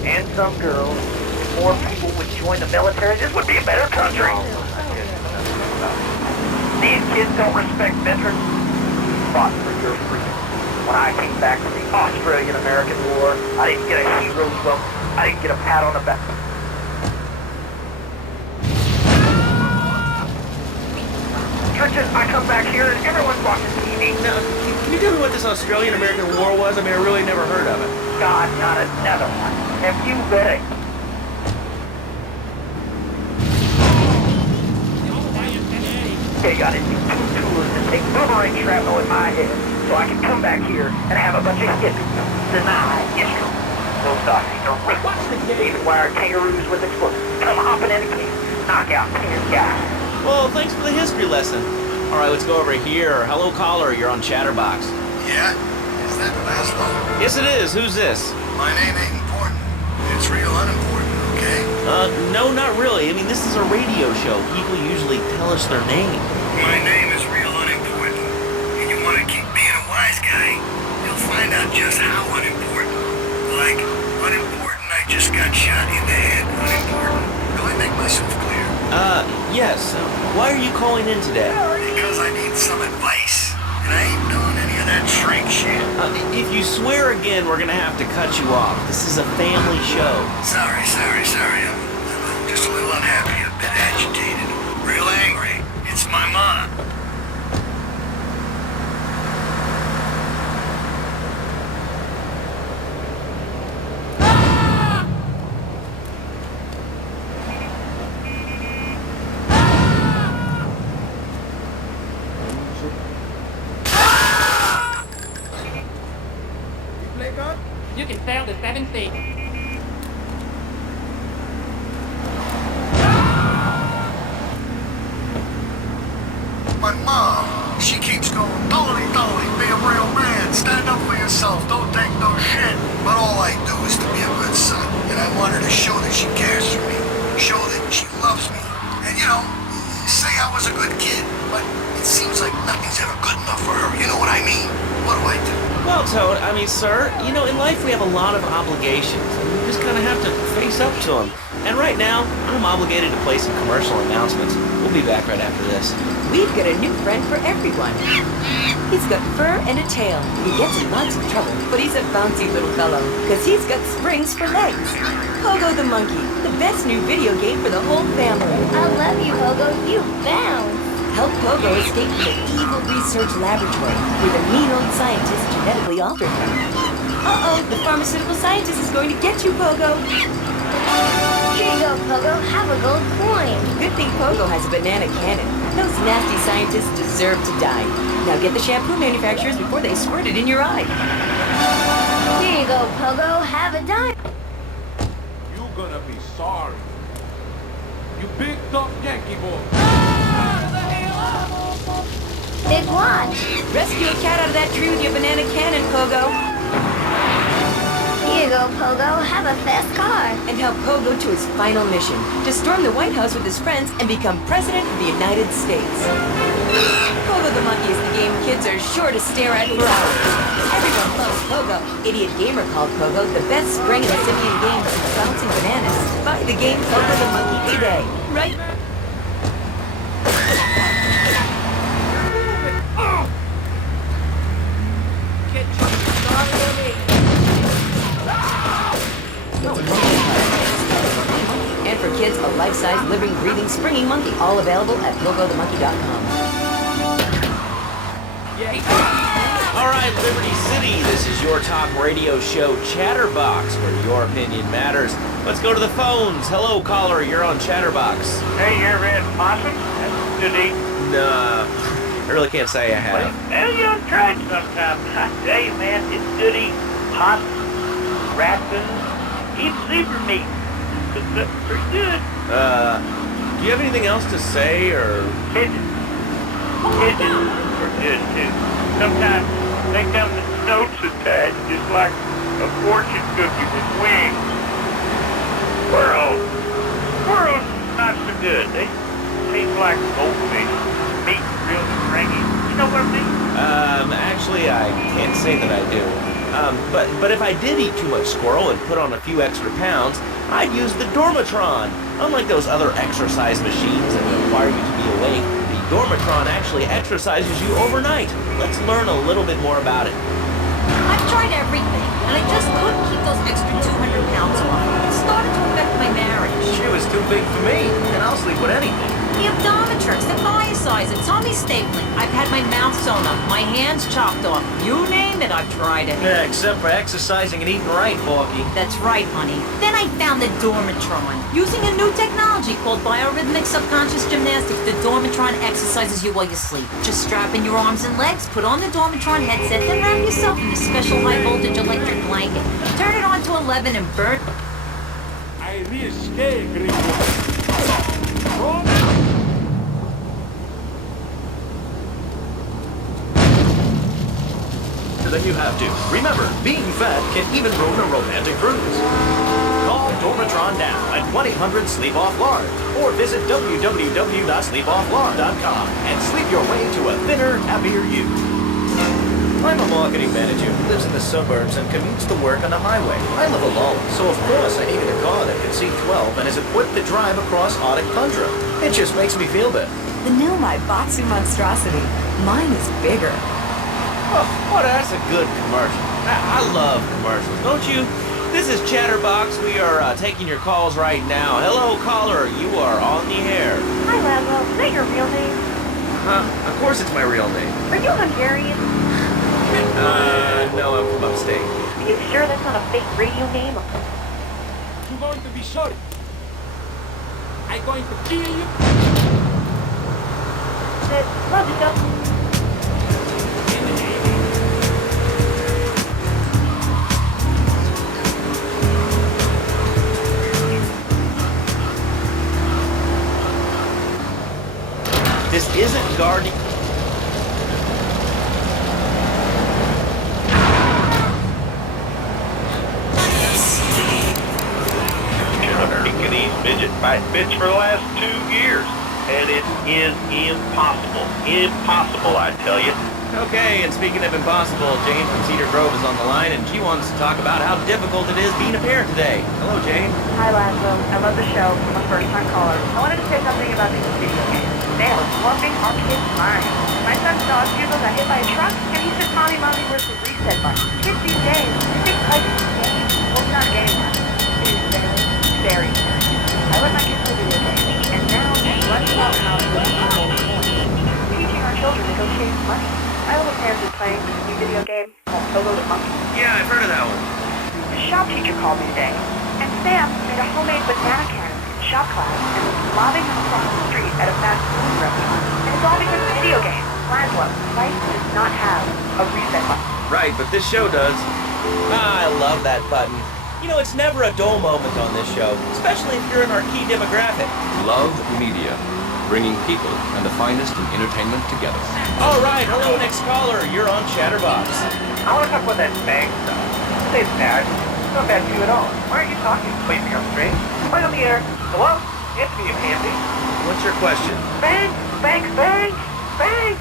And some girls, if more people would join the military, this would be a better country. These kids don't respect veterans who fought for your freedom. When I came back from the Australian-American War, I didn't get a hero's welcome. I didn't get a pat on the back. Churches, I come back here and everyone's watching TV. Now, can you tell me what this Australian-American War was? I mean, I really never heard of it. God, not another one. Have you read it? Okay, I didn't need 2 tours to take boomerang shrapnel in my head so I can come back here and have a bunch of hippies deny history. Those Aussies are ruthless. Even wire kangaroos with explosives come hopping in again, knock out 10 guys. Well, thanks for the history lesson. All right, let's go over here. Hello, caller. You're on Chatterbox. Yeah? Is that Laszlo? Yes, it is. Who's this? My name ain't important. It's real unimportant, okay? No, not really. I mean, this is a radio show. People usually tell us their name. My name is real unimportant. And you want to keep being a wise guy, you'll find out just how unimportant. Like, unimportant, I just got shot in the head. Unimportant. Do I make myself clear? Yes. Why are you calling in today? Because I need some advice. And I ain't doing any of that shrink shit. If you swear again, we're gonna have to cut you off. This is a family show. Sorry. I'm just a little unhappy, a bit agitated. Real angry. It's my mom. You can fail the 7th thing. My mom, she keeps going, Dolly, be a real man, stand up for yourself, don't take no shit. But all I do is to be a good son, and I want her to show that she cares for me, show that she loves me. And say I was a good kid, but it seems like nothing's ever good enough for her, you know what I mean? What do I do? Well, Toad, sir, in life we have a lot of obligations, and we just kind of have to face up to them. And right now, I'm obligated to play some commercial announcements. We'll be back right after this. We've got a new friend for everyone. He's got fur and a tail. He gets in lots of trouble, but he's a bouncy little fellow, because he's got springs for legs. Pogo the Monkey, the best new video game for the whole family. I love you, Pogo. You bounce. Help Pogo escape from the evil research laboratory where the mean old scientist genetically altered him. Uh-oh, the pharmaceutical scientist is going to get you, Pogo. Here you go, Pogo. Have a gold coin. Good thing Pogo has a banana cannon. Those nasty scientists deserve to die. Now get the shampoo manufacturers before they squirt it in your eye. Here you go, Pogo. Have a dime. You're gonna be sorry. You big tough Yankee boy. Big watch. Rescue a cat out of that tree with your banana cannon, Pogo. Here you go, Pogo. Have a fast car. And help Pogo to his final mission, to storm the White House with his friends and become President of the United States. Pogo the Monkey is the game kids are sure to stare at for hours. Everyone loves Pogo. Idiot Gamer called Pogo the best spring in the simian game since bouncing bananas. Buy the game Pogo the Monkey today. Right? And for kids, a life-size, living, breathing, springing monkey. All available at pogothemonkey.com. All right, Liberty City, this is your talk radio show Chatterbox, where your opinion matters. Let's go to the phones. Hello, caller, you're on Chatterbox. Hey, you ever had possum? That's good eating. Nah. I really can't say I have. Well, you ought to try it sometime. I tell you, man, it's good eating hot raccoon, even zebra meat. It's pretty good. Do you have anything else to say, or? Pigeons. Pigeons are good, too. Sometimes they come with notes attached, just like a fortune cookie with wings. Squirrels. Squirrels, not so good. They taste like goldfish. Meat real stringy. You know what I mean? Actually, I can't say that I do. But if I did eat too much squirrel and put on a few extra pounds, I'd use the Dormatron. Unlike those other exercise machines that require you to be awake, the Dormatron actually exercises you overnight. Let's learn a little bit more about it. I've tried everything, and I just couldn't keep those extra 200 pounds off. It started to affect my marriage. She was too big for me, and I'll sleep with anything. The Optometrix, the Biosizer, tummy stapling. I've had my mouth sewn up, my hands chopped off. You name it, I've tried it. Yeah, except for exercising and eating right, Porky. That's right, honey. Then I found the Dormatron. Using a new technology called biorhythmic subconscious gymnastics, the Dormatron exercises you while you sleep. Just strap in your arms and legs, put on the Dormatron headset, then wrap yourself in the special high-voltage electric blanket. Turn it on to 11 and burn... I re-escape, Gringo. Than you have to. Remember, being fat can even ruin a romantic cruise. Call Dormatron now at 1-800-SLEEP-OFF-LARD or visit www.sleepofflard.com and sleep your way to a thinner, happier you. I'm a marketing manager who lives in the suburbs and commutes to work on the highway. I live alone, so of course I needed a car that can seat 12 and is equipped to drive across Arctic tundra. It just makes me feel better. The new Batsu monstrosity. Mine is bigger. Oh, that's a good commercial. I love commercials, don't you? This is Chatterbox. We are taking your calls right now. Hello, caller. You are on the air. Hi, Laszlo. Is that your real name? Of course it's my real name. Are you Hungarian? No, I'm from upstate. Are you sure that's not a fake radio name? You're going to be sorry. I'm going to kill you. Love you, Dustin. This isn't Guardian. These midget fight bitch for the last 2 years, and it is impossible. Impossible, I tell you. Okay, and speaking of impossible, Jane from Cedar Grove is on the line, and she wants to talk about how difficult it is being a parent today. Hello, Jane. Hi, Laszlo. I love the show. I'm a first-time caller. I wanted to say something about these video games. They are warping our kids' minds. My son's dog Hugo got hit by a truck, and he said Tommy Mommy was the reset button. Kids these days, they think like it's a game. Well, it's not a game. It is very, very scary. I let my kids play video games, and now I'm running around the house with a whole teaching our children to go chase money. My little parents is playing this new video game called Pogo the Monkey. Yeah, I've heard of that one. The shop teacher called me today, and Sam made a homemade banana cannon in shop class and was lobbing them across the street at a fast food restaurant. And it's all because of video games. Laszlo, life does not have a reset button. Right, but this show does. I love that button. You know, it's never a dull moment on this show, especially if you're in our key demographic. Love media, bringing people and the finest in entertainment together. All right, hello, next caller. You're on Chatterbox. I want to talk about that bang stuff. Say it's bad. It's not bad to you at all. Why aren't you talking? Please become straight. Play on the air. Hello? Anthony, you handy? What's your question? Bang! Bang! Bang! Bang!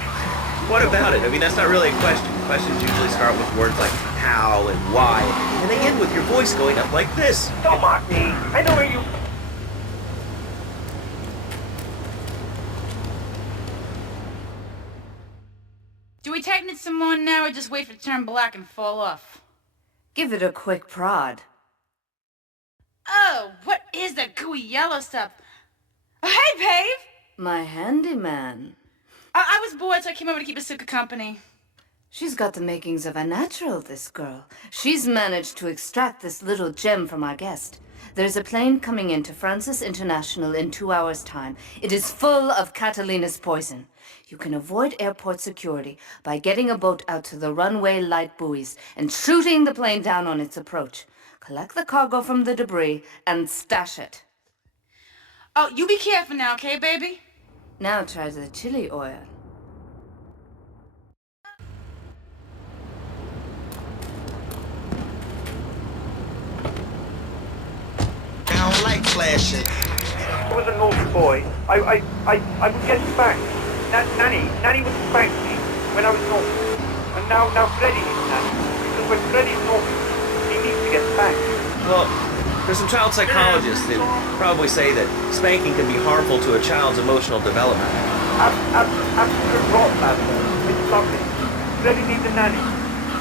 What about it? I mean, that's not really a question. Questions usually start with words like how and why, and they end with your voice going up like this. Don't mock me. I know where you... Do we tighten it some more now or just wait for it to turn black and fall off? Give it a quick prod. Oh, what is that gooey yellow stuff? Oh, hey, Pave! My handyman. I was bored, so I came over to keep Asuka company. She's got the makings of a natural, this girl. She's managed to extract this little gem from our guest. There's a plane coming into Francis International in 2 hours' time. It is full of Catalina's poison. You can avoid airport security by getting a boat out to the runway light buoys and shooting the plane down on its approach. Collect the cargo from the debris and stash it. Oh, you be careful now, okay, baby? Now try the chili oil. I don't like flashing. I was a naughty boy. I would get spanked. Nanny would spank me when I was naughty. And now Freddy needs Nanny. Because when Freddy's naughty, he needs to get spanked. Well, there's some child psychologists that probably say that spanking can be harmful to a child's emotional development. Absolute rot, Lazlo. It's lovely. Freddy needs a nanny.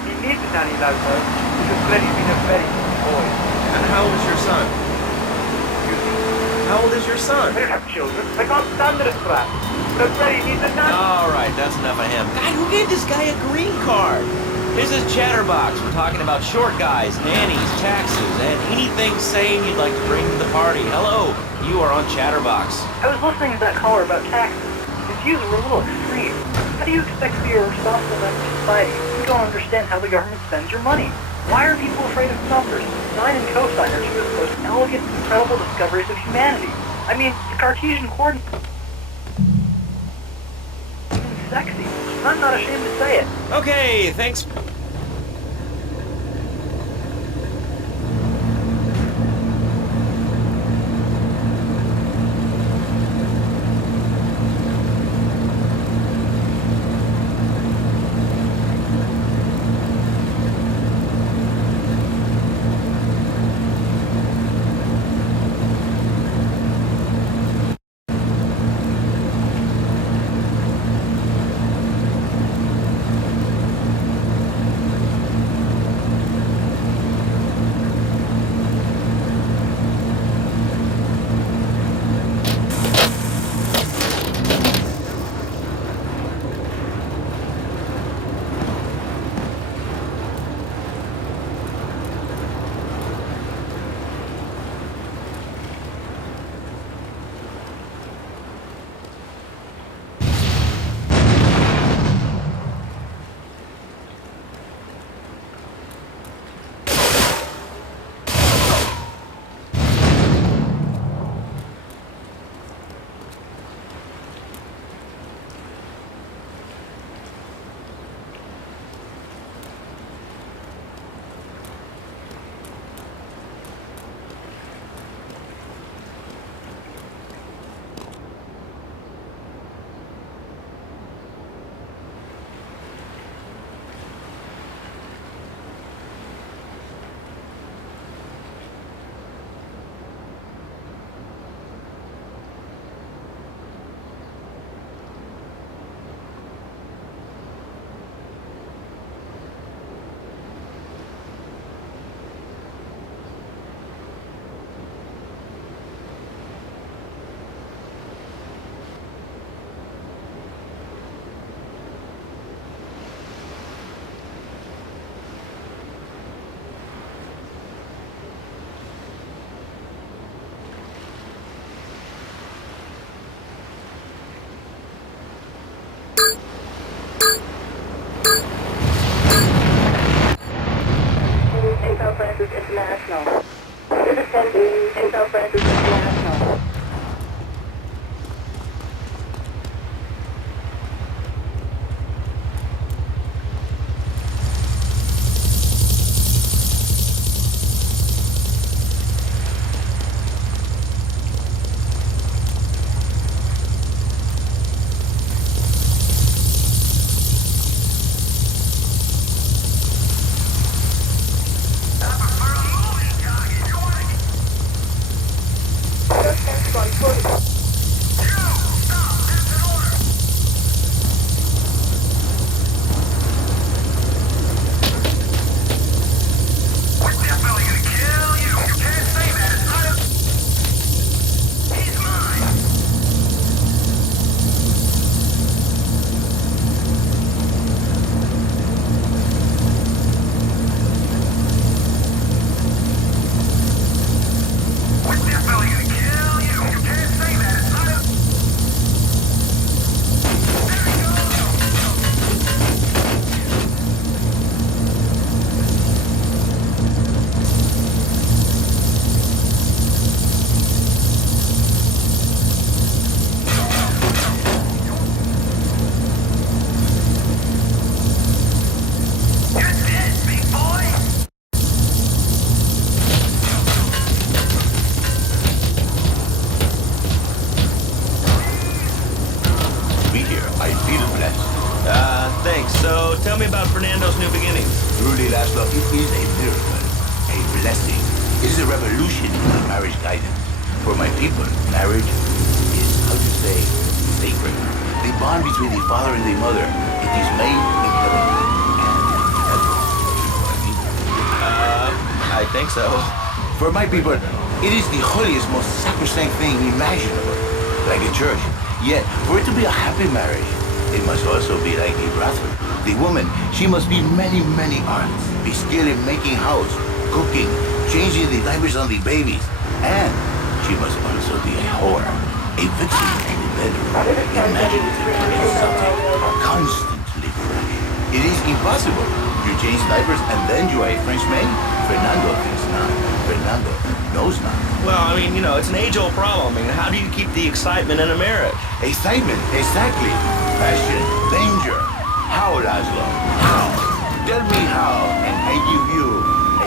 He needs a nanny, Lazlo, because Freddy's been a very good boy. And how old is your son? How old is your son? I don't have children. I can't stand the strap. So Freddy needs a nanny. All right, that's enough of him. God, who gave this guy a green card? This is Chatterbox. We're talking about short guys, nannies, taxes, and anything sane you'd like to bring to the party. Hello, you are on Chatterbox. I was listening to that caller about taxes. His views were a little extreme. How do you expect to be a responsible member of society if you don't understand how the government spends your money? Why are people afraid of numbers? Sine and cosigners are the most elegant, incredible discoveries of humanity. I mean, the Cartesian coordinate... Even sexy. I'm not ashamed to say it. Okay, thanks. here. I feel blessed. Thanks. So tell me about Fernando's new beginnings. Truly, Laszlo, it is a miracle, a blessing. It is a revolution in marriage guidance. For my people, marriage is, how to say, sacred. The bond between the father and the mother. It is made in heaven. And I think so. for my people, it is the holiest, most sacrosanct thing imaginable. Like a church. Yet, for it to be a happy marriage, it must also be like a brothel. The woman, she must be many, many arts. Be skilled in making house, cooking, changing the diapers on the babies. And she must also be a whore. A vixen in the bedroom. Imaginative, exotic, constantly fresh. It is impossible. You change diapers and then you are a French maid? Fernando thinks not. Fernando knows not. Well, I mean, it's an age-old problem. I mean, how do you keep the excitement in a marriage? Excitement, exactly. Passion, danger. How, Laszlo? How? Tell me how, and I give you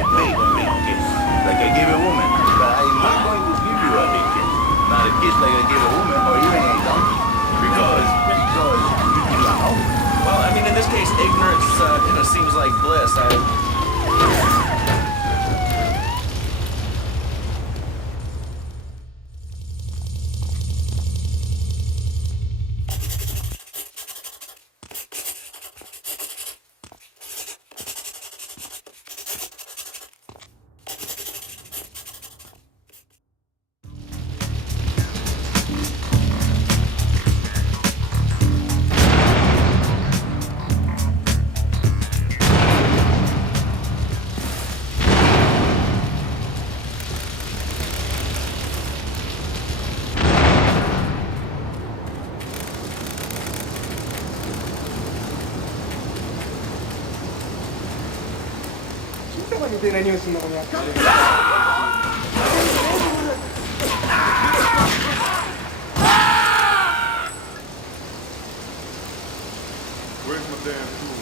a big, big kiss. Like I gave a woman. But I'm not going to give you a big kiss. Not a kiss like I gave a woman or even a donkey. Because you know. Well, I mean, in this case, ignorance seems like bliss. Where's my damn tool?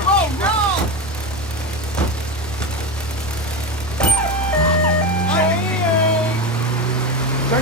Oh no! Está